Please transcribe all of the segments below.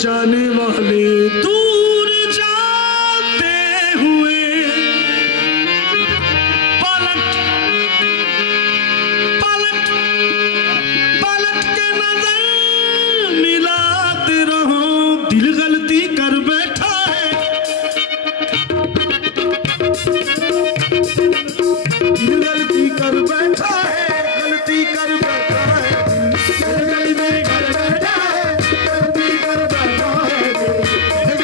जाने वाले दूर जाते हुए पलट पलट पलट के नजर मिलाते रहो। दिल गलती कर बैठा है, दिल गलती कर बैठा है, गलती कर बैठा है, गलती कर बैठा है, गलती कर बैठा है, गलती कर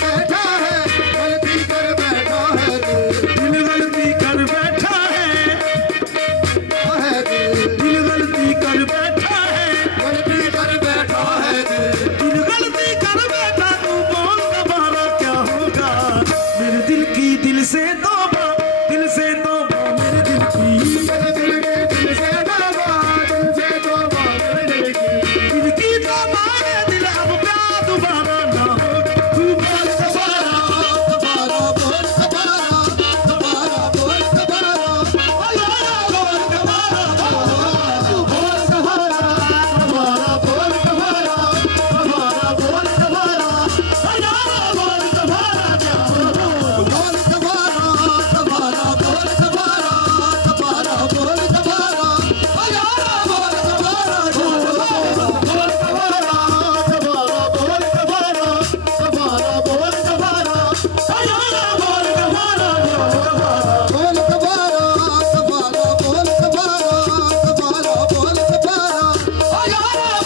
बैठा है, गलती कर बैठा है, दिल गलती कर बैठा है, दिल गलती कर बैठा है, गलती कर बैठा है, दिल गलती कर बैठा। तू बोल दोबारा क्या होगा, मेरे दिल की दिल से तौबा, दिल से तौबा, मेरे दिल की दिल से तौबा, दिल से तौबा, मेरे दिल की तौबा है। दिल अब प्यार दोबारा ना हो। तू बोल दोबारा, दोबारा बोल, दोबारा दोबारा बोल, दोबारा दोबारा बोल, दोबारा बोल, दोबारा दोबारा बोल, दोबारा दोबारा बोल, दोबारा बोल, दोबारा क्या होगा, बोल दोबारा, दोबारा बोल, दोबारा दोबारा बोल, दोबारा बोल, दोबारा बोल, दोबारा बोल, दोबारा बोल, दोबारा दोबारा बोल, दोबारा बोल, दोबारा बोल, दोबारा बोल, दोबारा दोबारा बोल, दोबारा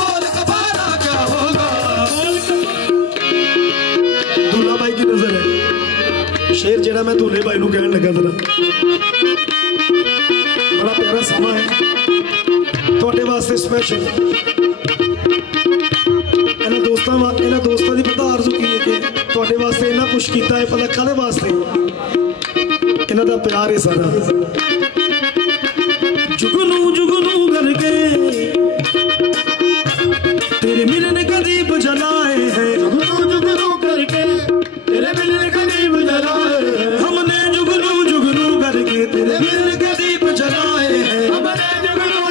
बोल, दोबारा क्या होगा। दूल्हा भाई की नजर है शेर जेड़ा मैं दूल्हे भाई नूं कहण लगा जरा बड़ा प्यारा समा है तुहाडे वास्ते स्पेशल। इन्हां दोस्तां दी पता आरज़ू की है कि तुहाडे वास्ते इन्ना कुछ कीता है, पता काहदे वास्ते इन्हां दा प्यार है सारा। जुगनू करके तेरे मिलने करीब जलाए हैं, जुगनू करके तेरे मिलने करीब जलाए हैं, हमने जुगनू करके तेरे मिलने करीब जलाए हैं, हमने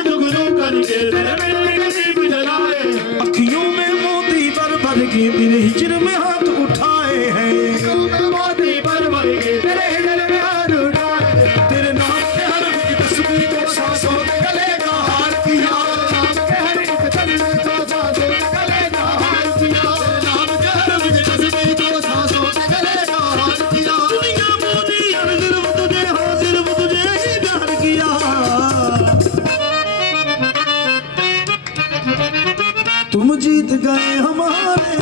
जुगनू करके तेरे मिलने करीब जलाए हैं। अखियों में मोती भर भर के तेरे हिजर में हाथ उठाए हैं, अखियों में मोती भर भर के तेरे हिजर में हाथ उठाए हैं। तेरे नाम के हर एक तस्वीर को सांसों में गले का हार किया, नाम के हर एक तस्वीर को सांसों में गले का हार किया, नाम के हर एक तस्वीर को सांसों में गले का हार किया। दुनिया मोदी हर सिर्फ तुझे, हाँ सिर्फ तुझे ही प्यार किया। तुम जीत गए हमारे